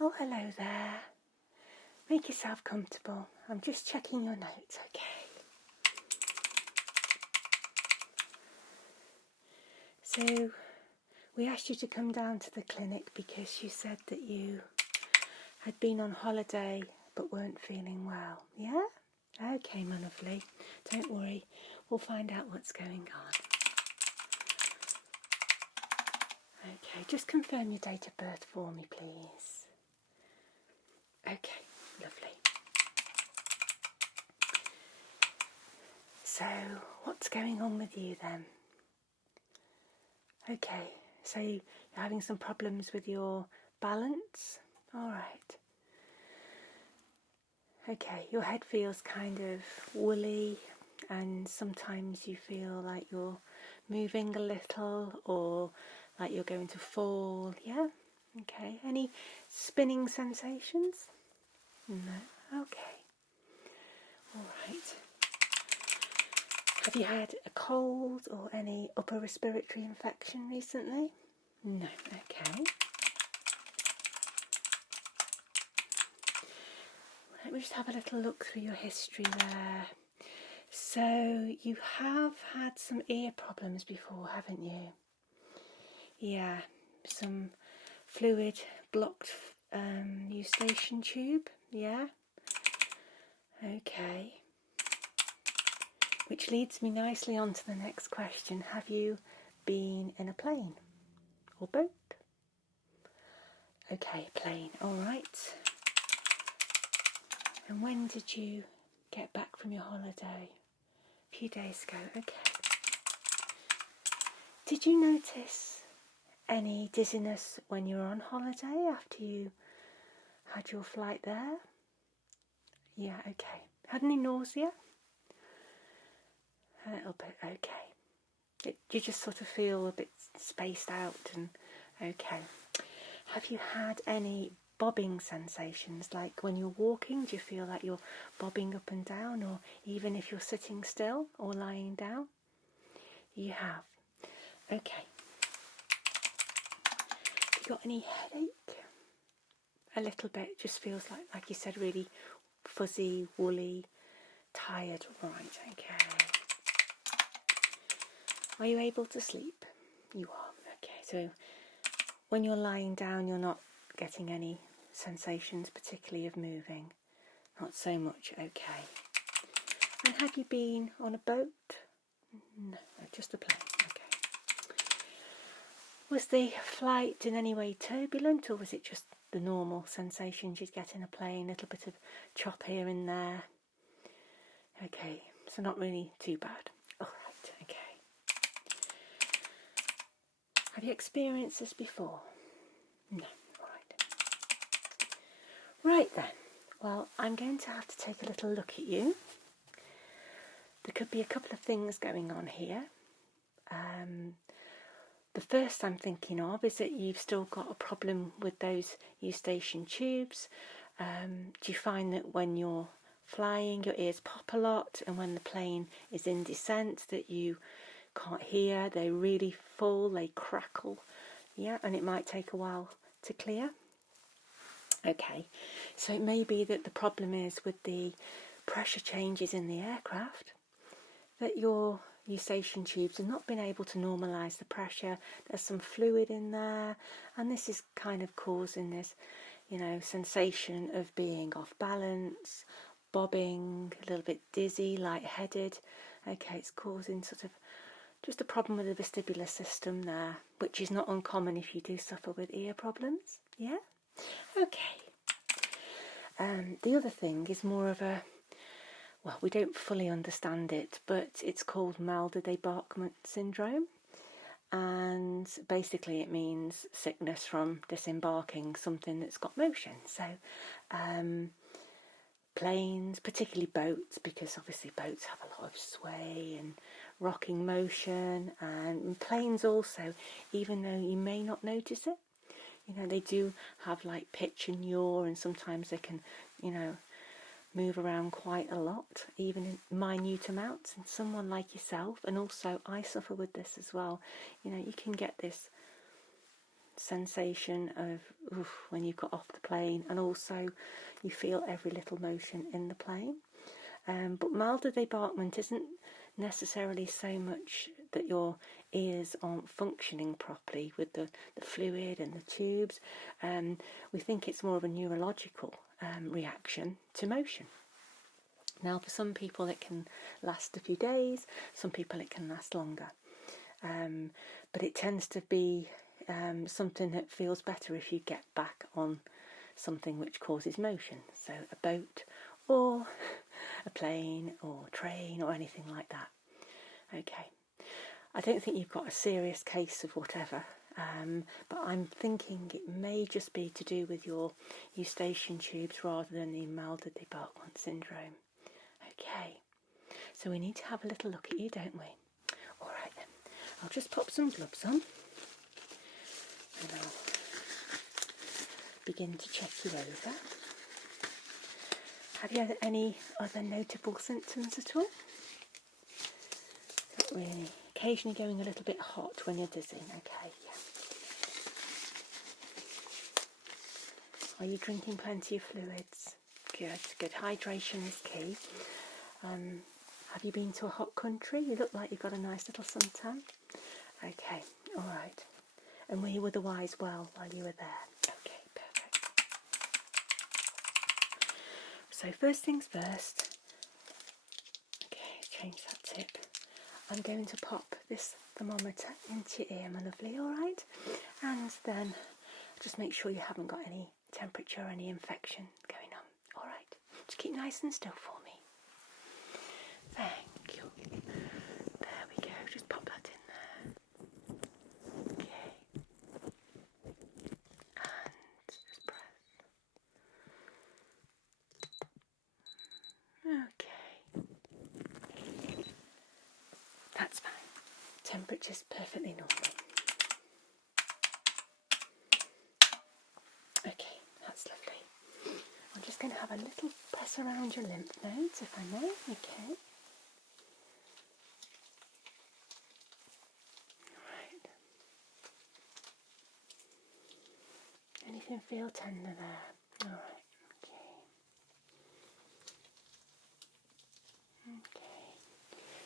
Oh, hello there. Make yourself comfortable. I'm just checking your notes, okay? So, we asked you to come down to the clinic because you said that you had been on holiday but weren't feeling well, yeah? Okay, my lovely. Don't worry. We'll find out what's going on. Okay, just confirm your date of birth for me, please. Okay, lovely. So, what's going on with you then? Okay, so you're having some problems with your balance? All right. Okay, your head feels kind of woolly and sometimes you feel like you're moving a little or like you're going to fall, yeah? Okay, any spinning sensations? No, okay. All right. Have you had a cold or any upper respiratory infection recently? No, okay. Let me just have a little look through your history there. So you have had some ear problems before, haven't you? Yeah, some fluid blocked eustachian tube, yeah? Okay. Which leads me nicely on to the next question. Have you been in a plane or boat? Okay, plane, all right. And when did you get back from your holiday? A few days ago, okay. Did you notice any dizziness when you were on holiday after you had your flight there? Yeah, okay. Had any nausea? A little bit, okay. You just sort of feel a bit spaced out and okay. Have you had any bobbing sensations, like when you're walking, do you feel like you're bobbing up and down, or even if you're sitting still or lying down? You have. Okay. Have you got any headache? A little bit, just feels like you said, really fuzzy, woolly, tired. Right, okay. Are you able to sleep? You are. Okay, so when you're lying down, you're not getting any sensations, particularly of moving? Not so much, okay. And have you been on a boat? No, just a plane, okay. Was the flight in any way turbulent, or was it just the normal sensations you'd get in a plane, a little bit of chop here and there? Okay, so not really too bad. All right, okay. Have you experienced this before? No, all right. Right then, well, I'm going to have to take a little look at you. There could be a couple of things going on here. The first I'm thinking of is that you've still got a problem with those eustachian tubes. Do you find that when you're flying, your ears pop a lot, and when the plane is in descent that you can't hear, they really full, they crackle, yeah, and it might take a while to clear? Okay, so it may be that the problem is with the pressure changes in the aircraft, that your eustachian tubes have not been able to normalise the pressure. There's some fluid in there, and this is kind of causing this, sensation of being off balance, bobbing, a little bit dizzy, lightheaded. Okay, it's causing sort of just a problem with the vestibular system there, which is not uncommon if you do suffer with ear problems. Yeah? Okay. The other thing is more of a, well, we don't fully understand it, but it's called Malda-Debarkment syndrome. And basically it means sickness from disembarking something that's got motion. So planes, particularly boats, because obviously boats have a lot of sway and rocking motion, and planes also, even though you may not notice it, they do have like pitch and yaw, and sometimes they can, move around quite a lot, even in minute amounts. And someone like yourself, and also I suffer with this as well, you can get this sensation of when you got off the plane, and also you feel every little motion in the plane. But milder debarkment isn't necessarily so much that your ears aren't functioning properly with the fluid and the tubes. We think it's more of a neurological reaction to motion. Now, for some people it can last a few days, some people it can last longer. But it tends to be something that feels better if you get back on something which causes motion. So a boat or a plane or train or anything like that. Okay. I don't think you've got a serious case of whatever, but I'm thinking it may just be to do with your eustachian tubes rather than the milder debarkment syndrome. Okay, so we need to have a little look at you, don't we? All right then, I'll just pop some gloves on and I'll begin to check you over. Have you had any other notable symptoms at all? Not really. Occasionally going a little bit hot when you're dizzy. Okay, yeah. Are you drinking plenty of fluids? Good, good. Hydration is key. Have you been to a hot country? You look like you've got a nice little suntan. Okay, all right. And were you otherwise well while you were there? Okay, perfect. So first things first. Okay, change that tip. I'm going to pop this thermometer into your ear, my lovely, all right? And then just make sure you haven't got any temperature or any infection going on, all right? Just keep nice and still for me. Thank you. There we go, just pop that in there. Okay. And just breath. Okay. That's fine. Temperature's perfectly normal. Okay, that's lovely. I'm just going to have a little press around your lymph nodes, if I may. Okay. Right. Anything feel tender there? All right. Okay. Okay.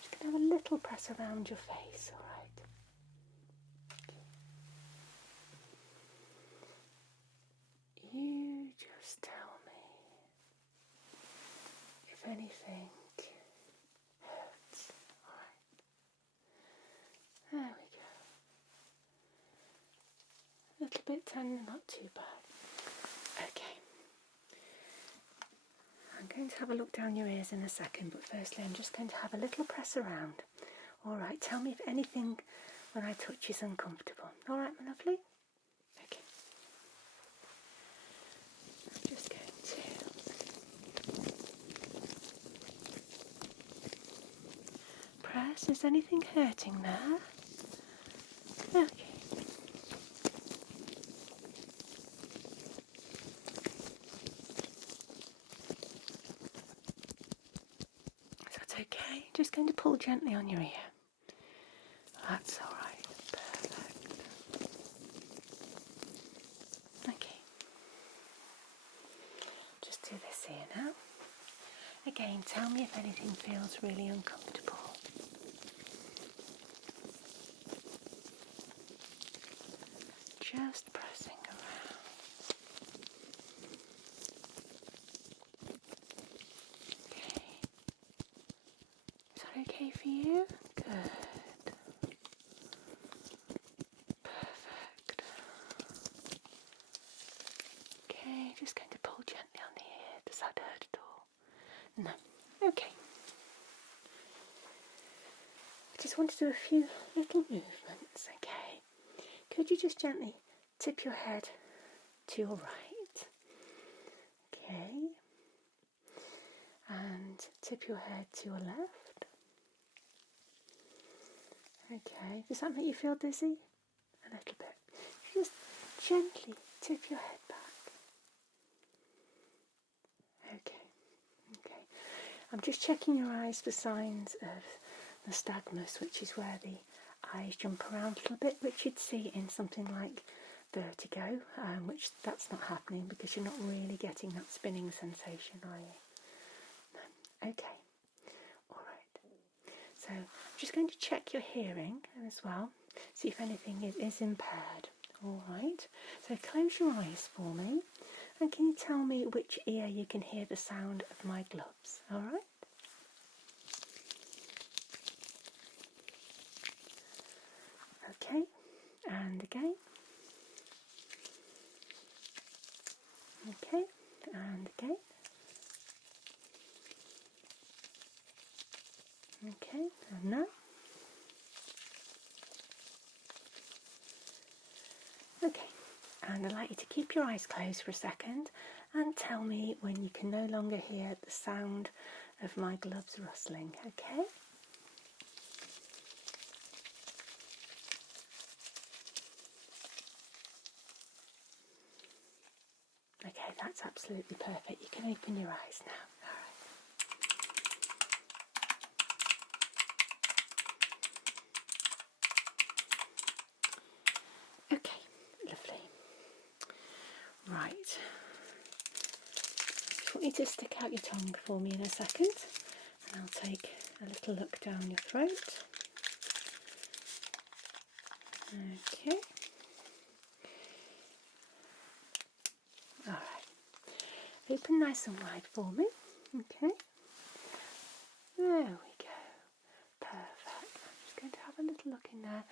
Just going to have a little press around your face. All right. You just tell me if anything hurts. Alright. There we go. A little bit tender, not too bad. Okay. I'm going to have a look down your ears in a second, but firstly I'm just going to have a little press around. Alright, tell me if anything when I touch is uncomfortable. Alright, my lovely? Okay. I'm just going to press. Is anything hurting there? Okay. Is that okay? Just going to pull gently on your ear. That's all right. Perfect. Okay. Just do this here now. Again, tell me if anything feels really uncomfortable. Just pressing around. Okay. Is that okay for you? Good. Perfect. Okay, just going to pull gently on the ear. Does that hurt at all? No. Okay. I just want to do a few little movements, okay? Could you just gently tip your head to your right? Okay. And tip your head to your left. Okay. Does that make you feel dizzy? A little bit. Just gently tip your head back. Okay. Okay. I'm just checking your eyes for signs of nystagmus, which is where the eyes jump around a little bit, which you'd see in something like vertigo, which that's not happening because you're not really getting that spinning sensation, are you? No. Okay. All right. So I'm just going to check your hearing as well, see if anything is impaired. All right. So close your eyes for me, and can you tell me which ear you can hear the sound of my gloves? All right. Okay. And again. Okay. And again. Okay. And now. Okay, and I'd like you to keep your eyes closed for a second and tell me when you can no longer hear the sound of my gloves rustling, okay? Okay, that's absolutely perfect. You can open your eyes now. All right. Okay, lovely. Right. I want you to stick out your tongue for me in a second, and I'll take a little look down your throat. Okay. All right. Open nice and wide for me. Okay. There we go. Perfect. I'm just going to have a little look in there.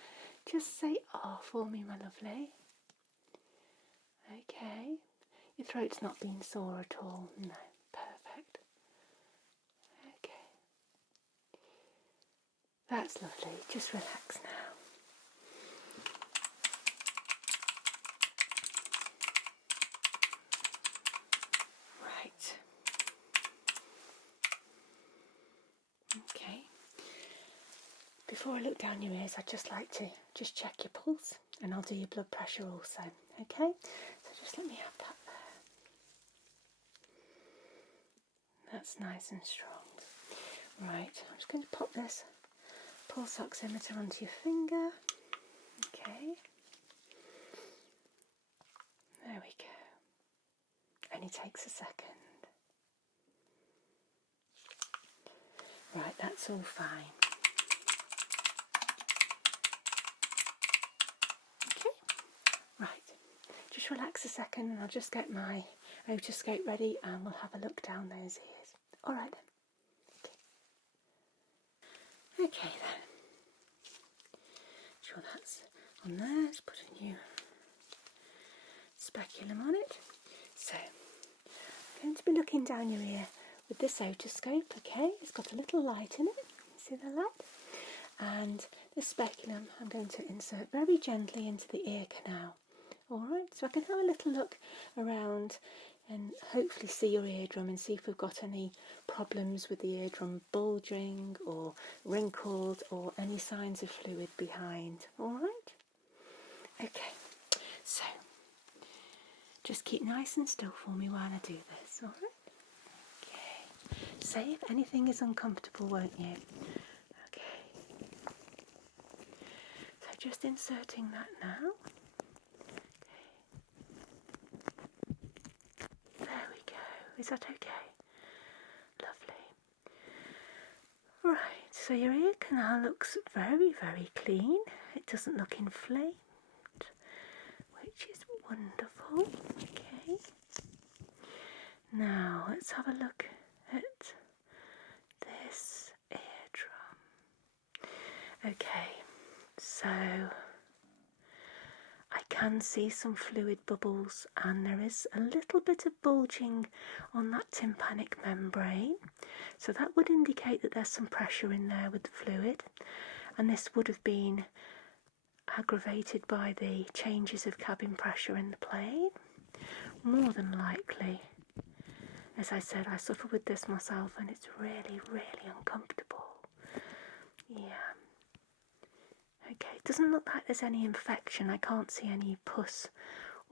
Just say "ah" for me, my lovely. Okay. Your throat's not been sore at all. No. Perfect. Okay. That's lovely. Just relax now. Right. Okay. Before I look down your ears, I'd just like to just check your pulse, and I'll do your blood pressure also. Okay? So just let me have that there. That's nice and strong. Right. I'm just going to pop this pulse oximeter onto your finger. Okay. There we go. Only takes a second. Right, that's all fine. Okay, right. Just relax a second and I'll just get my otoscope ready and we'll have a look down those ears. All right then. Okay then. Sure that's on there. Let's put a new speculum on it. So, I'm going to be looking down your ear with this otoscope, okay? It's got a little light in it. See the light? And the speculum I'm going to insert very gently into the ear canal. Alright, so I can have a little look around and hopefully see your eardrum and see if we've got any problems with the eardrum bulging or wrinkled or any signs of fluid behind. Alright? Okay, so just keep nice and still for me while I do this, alright? Okay, say if anything is uncomfortable, won't you? Okay, so just inserting that now. There we go. Is that okay? Lovely. Right, so your ear canal looks very, very clean. It doesn't look inflamed, which is wonderful. Okay. Now, let's have a look at this eardrum. Okay, so I can see some fluid bubbles and there is a little bit of bulging on that tympanic membrane, so that would indicate that there's some pressure in there with the fluid, and this would have been aggravated by the changes of cabin pressure in the plane, more than likely. As I said, I suffer with this myself and it's really, really uncomfortable. Yeah. Okay, it doesn't look like there's any infection. I can't see any pus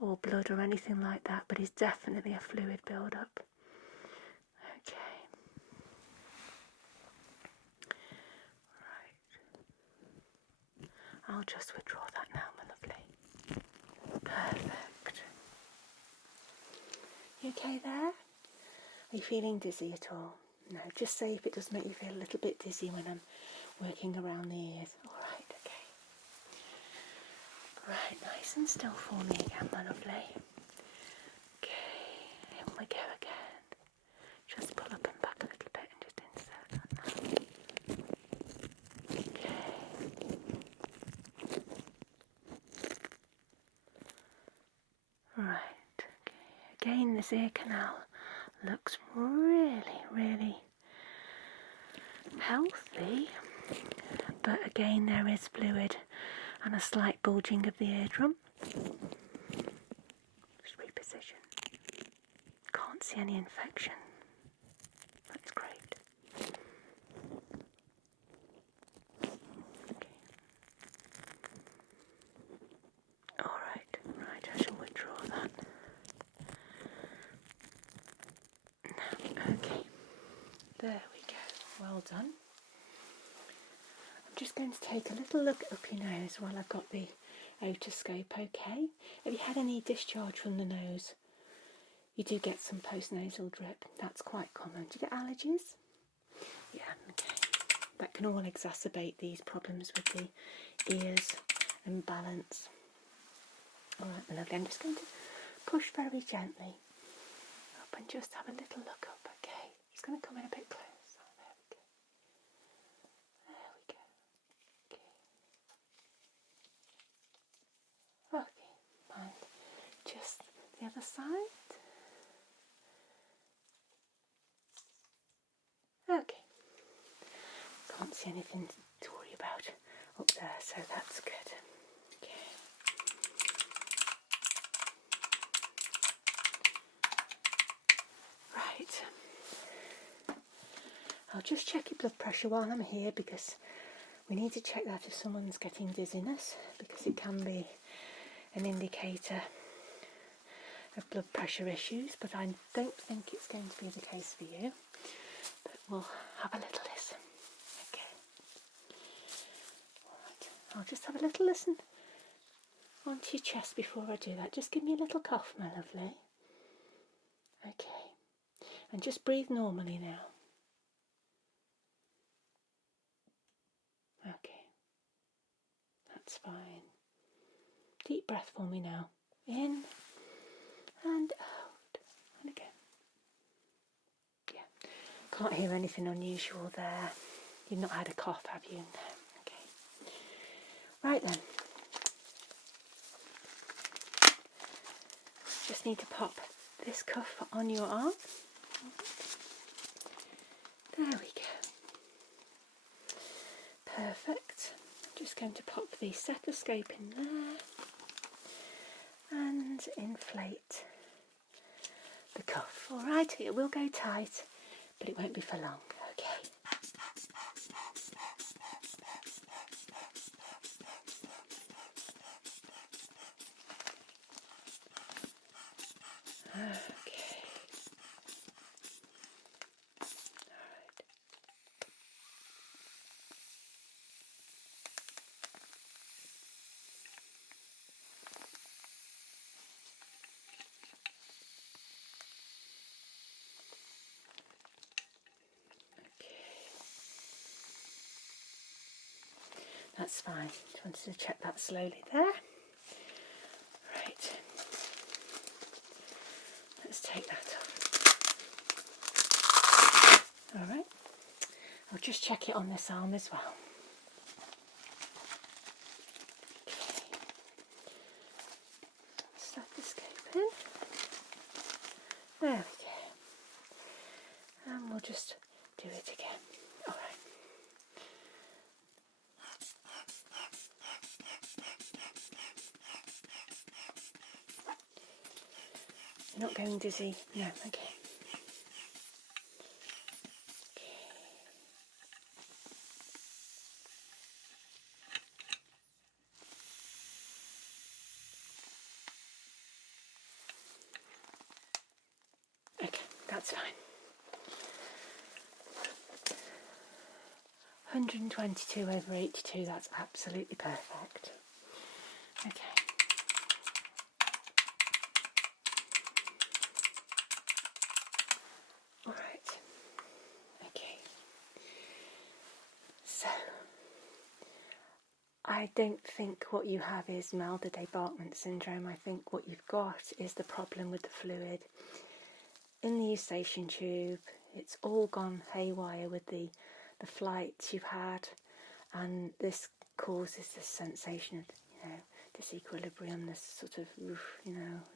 or blood or anything like that, but it's definitely a fluid build-up. Okay. Right. I'll just withdraw that now, my lovely. Perfect. You okay there? Are you feeling dizzy at all? No, just say if it does make you feel a little bit dizzy when I'm working around the ears. Alright, okay. Right, nice and still for me again, my lovely. Okay, in we go again. Just pull up and back a little bit and just insert that now. Okay. Right, okay. Again, this ear canal looks really, really healthy, but again there is fluid and a slight bulging of the eardrum. Just reposition. Can't see any infection. That's great. Okay. Alright, right, I shall withdraw that. Okay, there we go. Well done. I'm just going to take a little look up your nose while I've got the otoscope, okay? Have you had any discharge from the nose? You do get some post-nasal drip. That's quite common. Do you get allergies? Yeah, okay. That can all exacerbate these problems with the ears and balance. Alright, my lovely, I'm just going to push very gently up and just have a little look up, okay? Just going to come in a bit closer. There we go. There we go. Okay. Okay, and just the other side. Okay. Can't see anything to worry about up there, so that's good. Okay. Right. I'll just check your blood pressure while I'm here because we need to check that if someone's getting dizziness, because it can be an indicator of blood pressure issues, but I don't think it's going to be the case for you. But we'll have a little listen. Okay. Alright, I'll just have a little listen onto your chest before I do that. Just give me a little cough, my lovely. Okay. And just breathe normally now. Okay. That's fine. Deep breath for me now. In and out. And again. Yeah. Can't hear anything unusual there. You've not had a cough, have you? No. Okay. Right then. Just need to pop this cuff on your arm. There we go. Perfect. I'm just going to pop the stethoscope in there and inflate the cuff. Alright, it will go tight, but it won't be for long. Okay. Okay. Alright. That's fine. Just wanted to check that slowly there. Right. Let's take that off. Alright. I'll just check it on this arm as well. Okay. Stethoscope in. There we go. And we'll just do it again. Alright. You're not going dizzy? No, okay. Okay, that's fine. 122/82, that's absolutely perfect. Okay. I don't think what you have is milder debarkment syndrome. I think what you've got is the problem with the fluid in the eustachian tube. It's all gone haywire with the flights you've had, and this causes this sensation of, disequilibrium, this sort of,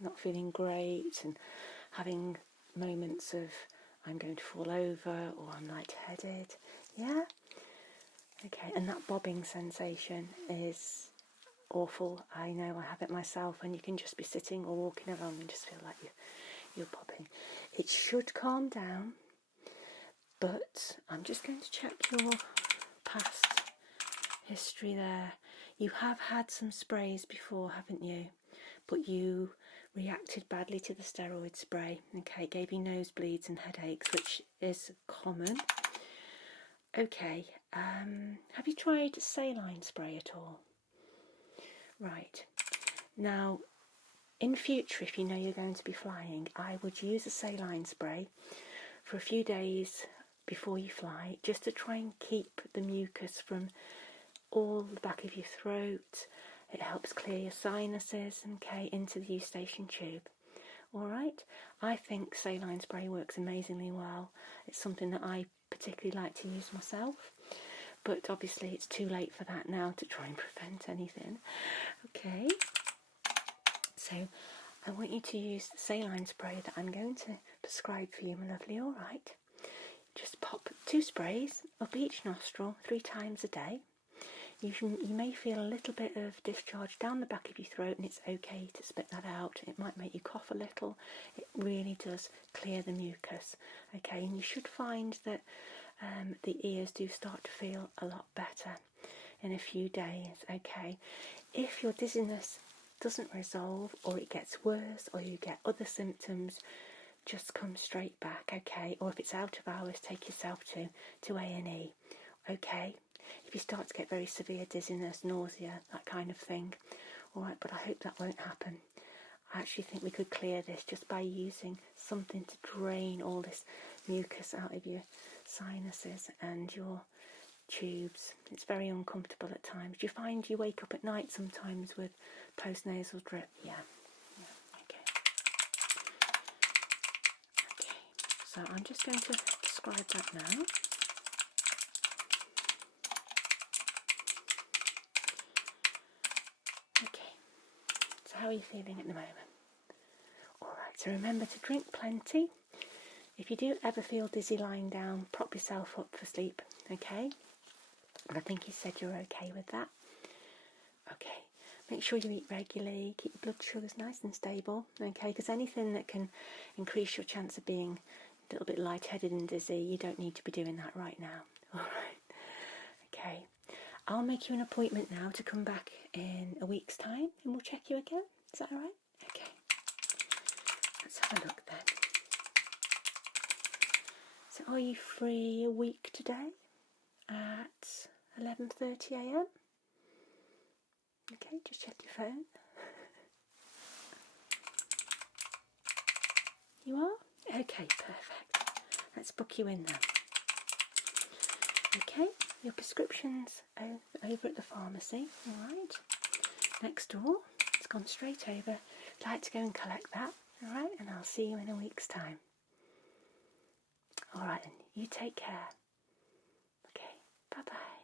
not feeling great and having moments of I'm going to fall over or I'm lightheaded. Yeah? Okay, and that bobbing sensation is awful. I know, I have it myself, and you can just be sitting or walking around and just feel like you're bobbing. It should calm down, but I'm just going to check your past history there. You have had some sprays before, haven't you? But you reacted badly to the steroid spray. Okay, it gave you nosebleeds and headaches, which is common. Okay, have you tried saline spray at all? Right. Now, in future, if you know you're going to be flying, I would use a saline spray for a few days before you fly, just to try and keep the mucus from all the back of your throat. It helps clear your sinuses, okay, into the eustachian tube. All right. I think saline spray works amazingly well. It's something that I particularly like to use myself, but obviously it's too late for that now to try and prevent anything. Okay, so I want you to use the saline spray that I'm going to prescribe for you, my lovely. All right, just pop 2 sprays up each nostril 3 times a day. You may feel a little bit of discharge down the back of your throat, and it's okay to spit that out. It might make you cough a little. It really does clear the mucus. Okay, and you should find that the ears do start to feel a lot better in a few days. Okay, if your dizziness doesn't resolve, or it gets worse, or you get other symptoms, just come straight back. Okay, or if it's out of hours, take yourself to A&E. Okay. If you start to get very severe dizziness, nausea, that kind of thing. All right, but I hope that won't happen. I actually think we could clear this just by using something to drain all this mucus out of your sinuses and your tubes. It's very uncomfortable at times. Do you find you wake up at night sometimes with postnasal drip? Yeah. Okay. Okay. So I'm just going to describe that now. How are you feeling at the moment? Alright, so remember to drink plenty. If you do ever feel dizzy lying down, prop yourself up for sleep, okay? And I think you said you're okay with that. Okay, make sure you eat regularly, keep your blood sugars nice and stable, okay? Because anything that can increase your chance of being a little bit lightheaded and dizzy, you don't need to be doing that right now. Alright, okay. I'll make you an appointment now to come back in a week's time, and we'll check you again. Is that all right? Okay. Let's have a look then. So are you free a week today at 11:30 a.m? Okay, just check your phone. You are? Okay, perfect. Let's book you in now. Okay, your prescription's over at the pharmacy, alright? Next door, it's gone straight over. I'd like to go and collect that, alright? And I'll see you in a week's time. Alright, then, you take care. Okay, bye-bye.